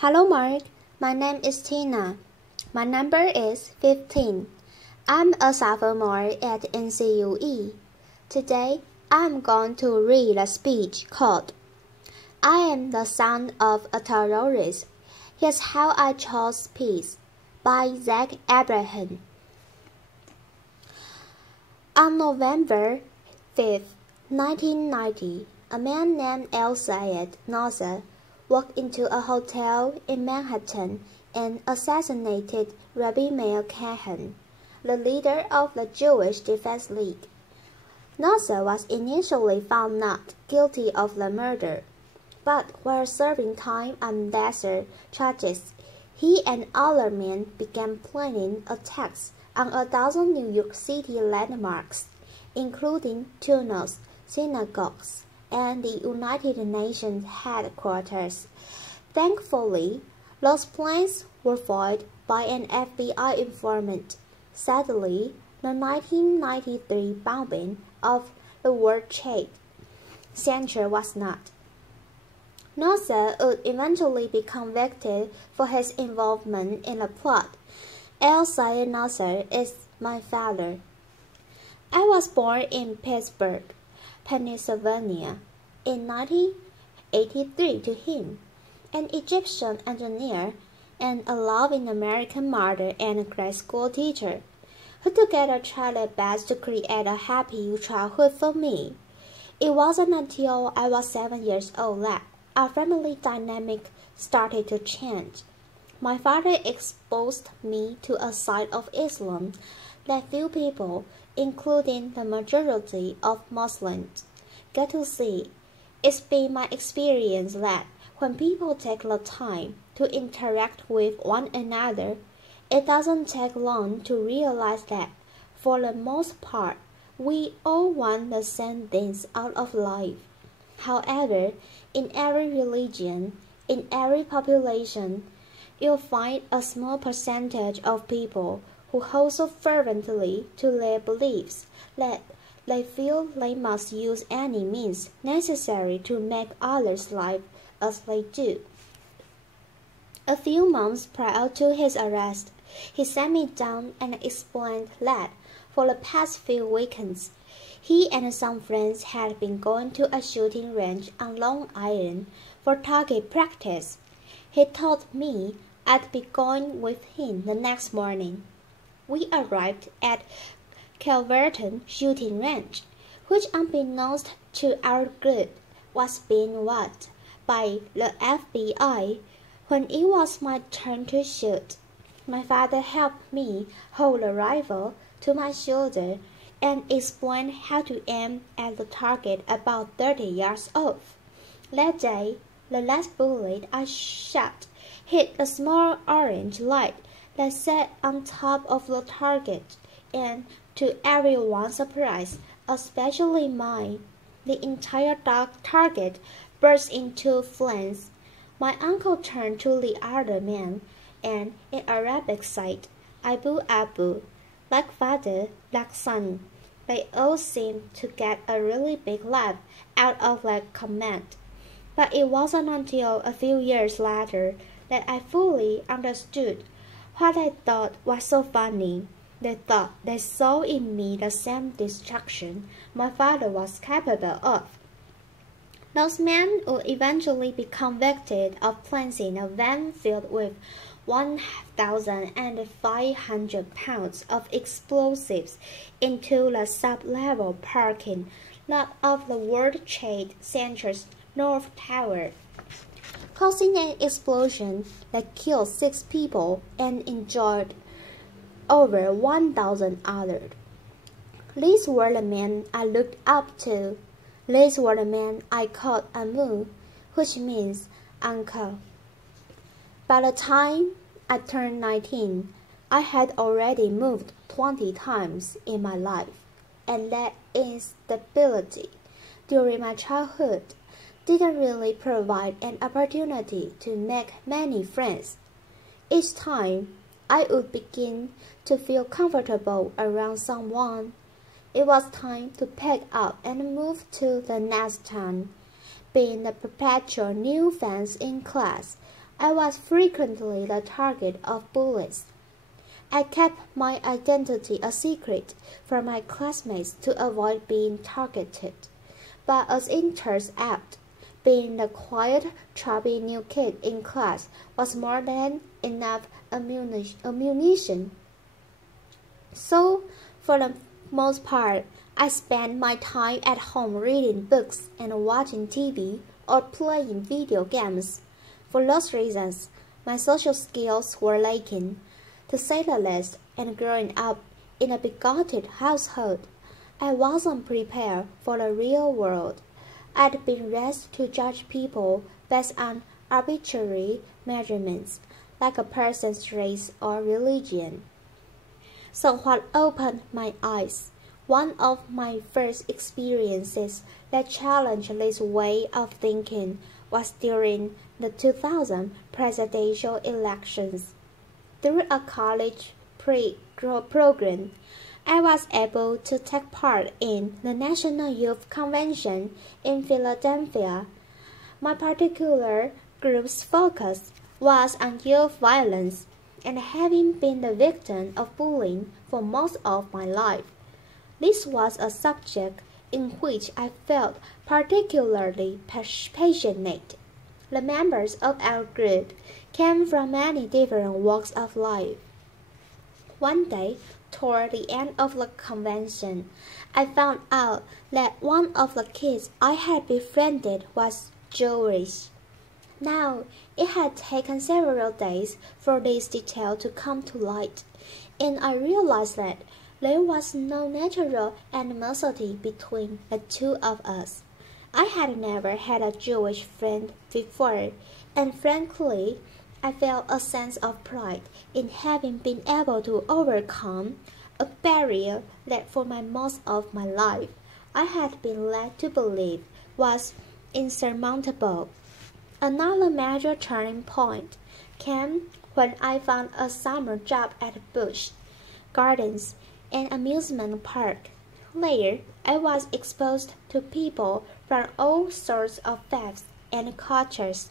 Hello Mark, my name is Tina. My number is 15. I'm a sophomore at NCUE. Today, I'm going to read a speech called I Am the Son of a Terrorist. Here's How I Chose Peace by Ebrahim. On November 5, 1990, a man named El-Sayed Nasser walked into a hotel in Manhattan and assassinated Rabbi Meir Kahane, the leader of the Jewish Defense League. Nasser was initially found not guilty of the murder, but while serving time on lesser charges, he and other men began planning attacks on a dozen New York City landmarks, including tunnels, synagogues, and the United Nations headquarters. Thankfully, those plans were foiled by an FBI informant. Sadly, the 1993 bombing of the World Trade Center was not. Nasser would eventually be convicted for his involvement in the plot. El-Sayed Nasser is my father. I was born in Pittsburgh, Pennsylvania, in 1983 to him, an Egyptian engineer and a loving American mother and a grade school teacher, who together tried their best to create a happy childhood for me. It wasn't until I was 7 years old that our family dynamic started to change. My father exposed me to a side of Islam that few people, including the majority of Muslims, get to see. It's been my experience that when people take the time to interact with one another, it doesn't take long to realize that, for the most part, we all want the same things out of life. However, in every religion, in every population, you'll find a small percentage of people who hold so fervently to their beliefs that they feel they must use any means necessary to make others' life as they do. A few months prior to his arrest, he sat me down and explained that for the past few weekends, he and some friends had been going to a shooting range on Long Island for target practice. He told me I'd be going with him the next morning. We arrived at Calverton Shooting Range, which unbeknownst to our group was being watched by the FBI. When it was my turn to shoot, my father helped me hold the rifle to my shoulder and explained how to aim at the target about 30 yards off. That day, the last bullet I shot hit a small orange light that sat on top of the target, and to everyone's surprise, especially mine, the entire target burst into flames. My uncle turned to the other man, and in Arabic said, Abu Abu, like father, like son. They all seemed to get a really big laugh out of that comment. But it wasn't until a few years later that I fully understood what I thought was so funny. They thought they saw in me the same destruction my father was capable of. Those men would eventually be convicted of planting a van filled with 1,500 pounds of explosives into the sub-level parking lot of the World Trade Center's North Tower, causing an explosion that killed 6 people and injured over 1,000 others. These were the men I looked up to. These were the men I called Amu, which means uncle. By the time I turned 19, I had already moved 20 times in my life, and that instability during my childhood didn't really provide an opportunity to make many friends. Each time, I would begin to feel comfortable around someone. It was time to pack up and move to the next town. Being the perpetual new fence in class, I was frequently the target of bullies. I kept my identity a secret from my classmates to avoid being targeted. But as it turns out, being the quiet, chubby new kid in class was more than enough ammunition. So, for the most part, I spent my time at home reading books and watching TV or playing video games. For those reasons, my social skills were lacking, to say the least, and growing up in a bigoted household, I wasn't prepared for the real world. I'd been raised to judge people based on arbitrary measurements, like a person's race or religion. So what opened my eyes? One of my first experiences that challenged this way of thinking was during the 2000 presidential elections. Through a college program, I was able to take part in the National Youth Convention in Philadelphia. My particular group's focus was on youth violence, and having been the victim of bullying for most of my life, this was a subject in which I felt particularly passionate. The members of our group came from many different walks of life. One day, toward the end of the convention, I found out that one of the kids I had befriended was Jewish. Now, it had taken several days for this detail to come to light, and I realized that there was no natural animosity between the two of us. I had never had a Jewish friend before, and frankly, I felt a sense of pride in having been able to overcome a barrier that for most of my life I had been led to believe was insurmountable. Another major turning point came when I found a summer job at Busch Gardens, an amusement park. There, I was exposed to people from all sorts of faiths and cultures,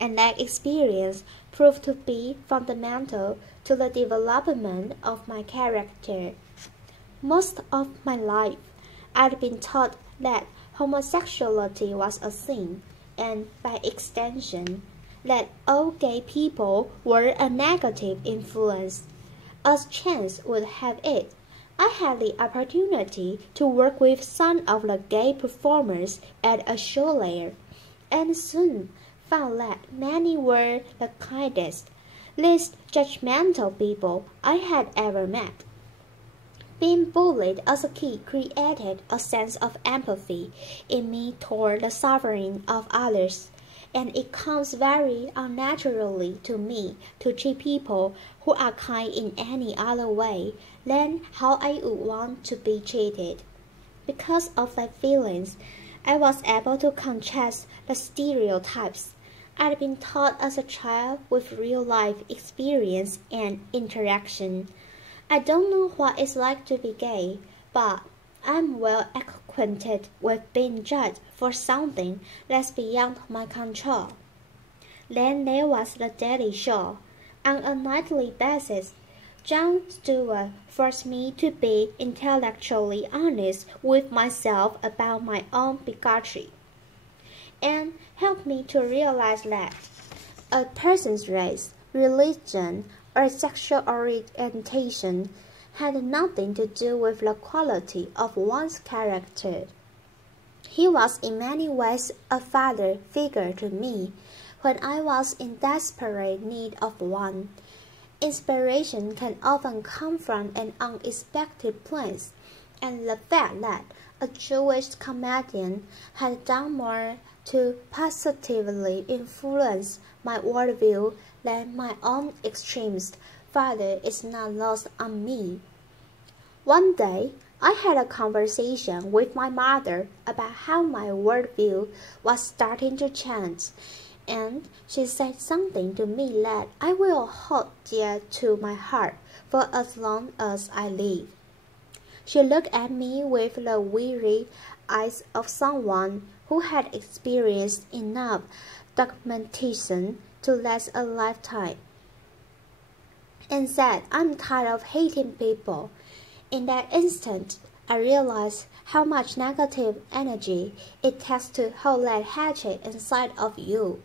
and that experience proved to be fundamental to the development of my character. Most of my life, I'd been taught that homosexuality was a sin, and by extension, that all gay people were a negative influence. As chance would have it, I had the opportunity to work with some of the gay performers at a show there, and soon found that many were the kindest, least judgmental people I had ever met. Being bullied as a kid created a sense of empathy in me toward the suffering of others, and it comes very unnaturally to me to treat people who are kind in any other way than how I would want to be treated. Because of my feelings, I was able to contrast the stereotypes I'd been taught as a child with real-life experience and interaction. I don't know what it's like to be gay, but I'm well acquainted with being judged for something that's beyond my control. Then there was the Daily Show. On a nightly basis, Jon Stewart forced me to be intellectually honest with myself about my own bigotry, and helped me to realize that a person's race, religion, or sexual orientation had nothing to do with the quality of one's character. He was in many ways a father figure to me when I was in desperate need of one. Inspiration can often come from an unexpected place, and the fact that a Jewish comedian had done more to positively influence my worldview than my own extremist father is not lost on me. One day, I had a conversation with my mother about how my worldview was starting to change, and she said something to me that I will hold dear to my heart for as long as I live. She looked at me with the weary eyes of someone who had experienced enough documentation to last a lifetime, and said, "I'm tired of hating people." In that instant, I realized how much negative energy it takes to hold that hatchet inside of you.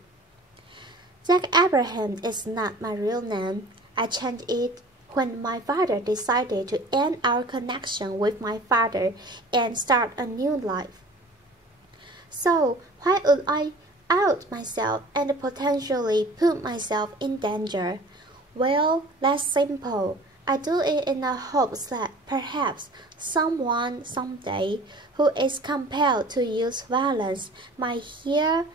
Jack Ebrahim is not my real name. I changed it when my father decided to end our connection with my father and start a new life. So why would I out myself and potentially put myself in danger? Well, that's simple. I do it in the hopes that perhaps someone someday who is compelled to use violence may hear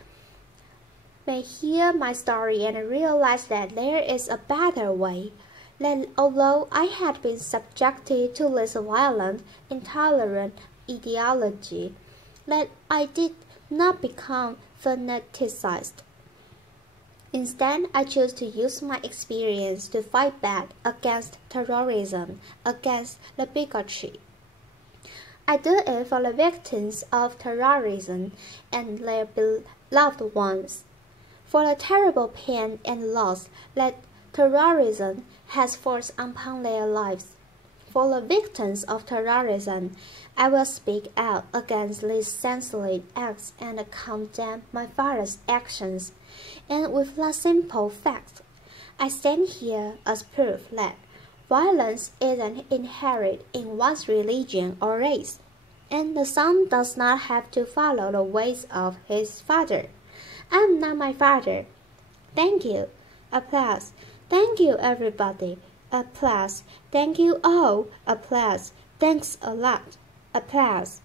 my story and realize that there is a better way. That although I had been subjected to this violent, intolerant ideology, that I did not become fanaticized. Instead, I chose to use my experience to fight back against terrorism, against the bigotry. I do it for the victims of terrorism and their beloved ones, for the terrible pain and loss that terrorism has forced upon their lives. For the victims of terrorism, I will speak out against these senseless acts and condemn my father's actions. And with that simple fact, I stand here as proof that violence isn't inherent in one's religion or race, and the son does not have to follow the ways of his father. I'm not my father. Thank you. Applause. Thank you, everybody. Applause. Thank you all. Applause. Thanks a lot. Applause.